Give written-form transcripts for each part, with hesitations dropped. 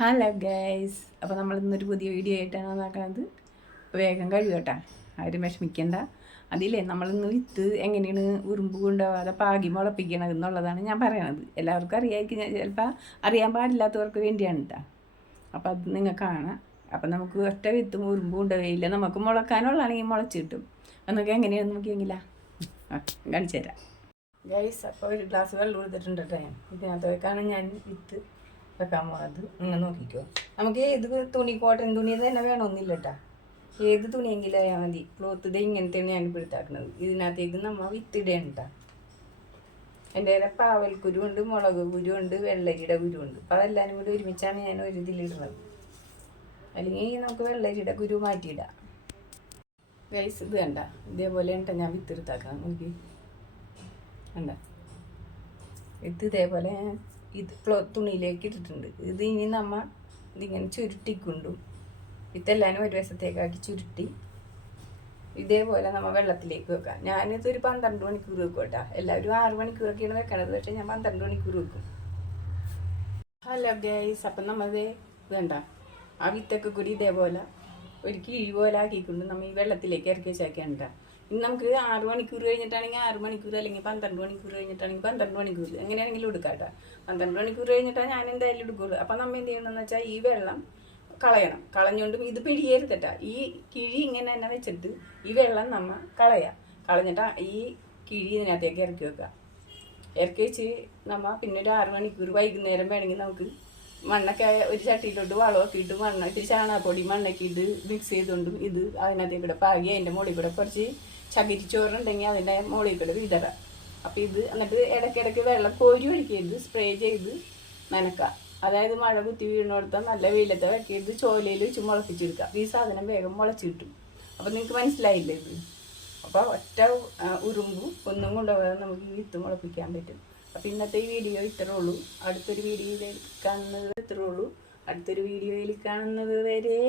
Hello guys, അപ്പോൾ നമ്മൾ ഇന്നൊരു പുതിയ വീഡിയോ ആയിട്ടാണ് നോക്കുന്നത്. വേഗം കഴിയട്ടെ, ആരും വിഷമിക്കണ്ട. അതില്ലേ നമ്മളിന്ന് വിത്ത് എങ്ങനെയാണ് ഉറുമ്പ് കൊണ്ടുപോകാതെ പാകി മുളപ്പിക്കണത് എന്നുള്ളതാണ് ഞാൻ പറയണത്. എല്ലാവർക്കും അറിയാമായിരിക്കും, ചിലപ്പോൾ അറിയാൻ പാടില്ലാത്തവർക്ക് വേണ്ടിയാണ് കേട്ടോ. അപ്പോൾ അത് നിങ്ങൾ കാണാം. അപ്പോൾ നമുക്ക് ഒറ്റ വിത്തും ഉറുമ്പ് കൊണ്ടുപോയില്ല, നമുക്ക് മുളക്കാനുള്ളതാണെങ്കിൽ മുളച്ച് കിട്ടും. എന്നൊക്കെ എങ്ങനെയാണെന്ന് നോക്കിയെങ്കിലാ കാണിച്ചു തരാം ഗൈസ്. അപ്പോൾ ഒരു ഗ്ലാസ് വെള്ളം എടുത്തിട്ടുണ്ട് കേട്ടോ. ഇതിനകത്തേക്കാണ് ഞാൻ വിത്ത് വെക്കാൻ പോകുന്നത്. നിങ്ങൾ നോക്കിക്കോ. നമുക്ക് ഏത് തുണി, കോട്ടൺ തുണി തന്നെ വേണമെന്നില്ല കേട്ടോ. ഏത് തുണിയെങ്കിലും ആയാൽ മതി. ക്ലോത്ത് ഇങ്ങനത്തെയാണ് ഞാൻ എടുത്താക്കുന്നത്. ഇതിനകത്തേക്ക് നമ്മൾ വിത്തിടണം കേട്ടോ. എൻ്റെ കയ്യിൽ പാവൽക്കുരു ഉണ്ട്, മുളക് കുരു ഉണ്ട്, വെള്ളരിയുടെ കുരു ഉണ്ട്. അപ്പോൾ അതെല്ലാവരും കൂടി ഒരുമിച്ചാണ് ഞാൻ ഒരു ഇതിലിടുന്നത്. അല്ലെങ്കിൽ നമുക്ക് വെള്ളരിയുടെ കുരു മാറ്റിയിടാം. ഗൈസ് ഇത് കണ്ട, ഇതേപോലെ ഉണ്ട് ഞാൻ വിത്ത് എടുത്താക്കാം. നോക്കി കണ്ട, ഇതേപോലെ ഇത് തുണിയിലേക്ക് ഇട്ടിട്ടുണ്ട്. ഇത് ഇനി നമ്മൾ ഇതിങ്ങനെ ചുരുട്ടിക്കൊണ്ടും ഇതെല്ലാനും ഒരു വശത്തേക്കാക്കി ചുരുട്ടി ഇതേപോലെ നമ്മൾ വെള്ളത്തിലേക്ക് വെക്കാം. ഞാനിതൊരു 12 മണിക്കൂർ വെക്കും കേട്ടോ. എല്ലാവരും 6 മണിക്കൂറൊക്കെയാണ് വെക്കണത്, പക്ഷേ ഞാൻ 12 മണിക്കൂർ വെക്കും. ഹലോ ഗൈസ്, അപ്പം നമ്മത് വേണ്ട ആ വിത്തൊക്കെ കൂടി ഇതേപോലെ ഒരു കിഴി പോലെ ആക്കിക്കൊണ്ട് നമ്മൾ ഈ വെള്ളത്തിലേക്ക് ഇറക്കി വെച്ചേക്കേണ്ട. ഇനി നമുക്ക് 6 മണിക്കൂർ കഴിഞ്ഞിട്ടാണെങ്കിൽ 6 മണിക്കൂർ, അല്ലെങ്കിൽ 12 മണിക്കൂർ കഴിഞ്ഞിട്ടാണെങ്കിൽ 12 മണിക്കൂർ, എങ്ങനെയാണെങ്കിലും എടുക്കാട്ടോ. 12 മണിക്കൂർ കഴിഞ്ഞിട്ടാണ് ഞാൻ എന്തായാലും എടുക്കുള്ളൂ. അപ്പം നമ്മൾ എന്ത് ചെയ്യണമെന്ന് വെച്ചാൽ ഈ വെള്ളം കളയണം. കളഞ്ഞുകൊണ്ടും ഇത് പിടിയരുതട്ടാ. ഈ കിഴി ഇങ്ങനെ തന്നെ വെച്ചിട്ട് ഈ വെള്ളം നമ്മൾ കളഞ്ഞിട്ട് ഈ കിഴി ഇതിനകത്തേക്ക് ഇറക്കി വെക്കുക. ഇറക്കി വെച്ച് നമ്മൾ പിന്നെ ഒരു 6 മണിക്കൂർ വൈകുന്നേരം വേണമെങ്കിൽ നമുക്ക് മണ്ണൊക്കെ ഒരു ചട്ടിയിലോട്ട് വളമൊക്കെ ഇട്ട് മണ്ണ് ഇത്തിരി ചാണകപ്പൊടി മണ്ണൊക്കെ ഇട്ട് മിക്സ് ചെയ്തുകൊണ്ടും ഇത് അതിനകത്തേക്ക് കൂടെ പാകി അതിൻ്റെ മുകളിൽ കൂടെ കുറച്ച് ചകിരിച്ചോറുണ്ടെങ്കിൽ അതിൻ്റെ മുകളിൽ കൂടെ വിതറാം. അപ്പോൾ ഇത് എന്നിട്ട് ഇടയ്ക്കിടയ്ക്ക് വെള്ളം കോരി ഒഴിക്കരുത്, സ്പ്രേ ചെയ്ത് നനക്കുക. അതായത് മഴ കുത്തി വീണിടത്താൽ നല്ല വെയിലത്തെ വെക്കരുത്, ചോലയിൽ വെച്ച് മുളപ്പിച്ചെടുക്കുക. ഈ സാധനം വേഗം മുളച്ച് കിട്ടും. അപ്പോൾ നിങ്ങൾക്ക് മനസ്സിലായില്ലേ ഇത്? അപ്പോൾ ഒറ്റ ഉറുമ്പും ഒന്നും കൊണ്ടുപോകാതെ നമുക്ക് ഈ വിത്ത് മുളപ്പിക്കാൻ പറ്റും. അപ്പോൾ ഇന്നത്തെ ഈ വീഡിയോ ഇത്രേ ഉള്ളൂ. അടുത്തൊരു വീഡിയോയിൽ കാണുന്നത് ഇത്രേ ഉള്ളൂ. അടുത്തൊരു വീഡിയോയിൽ കാണുന്നത് വരെ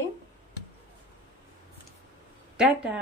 ടാറ്റാ.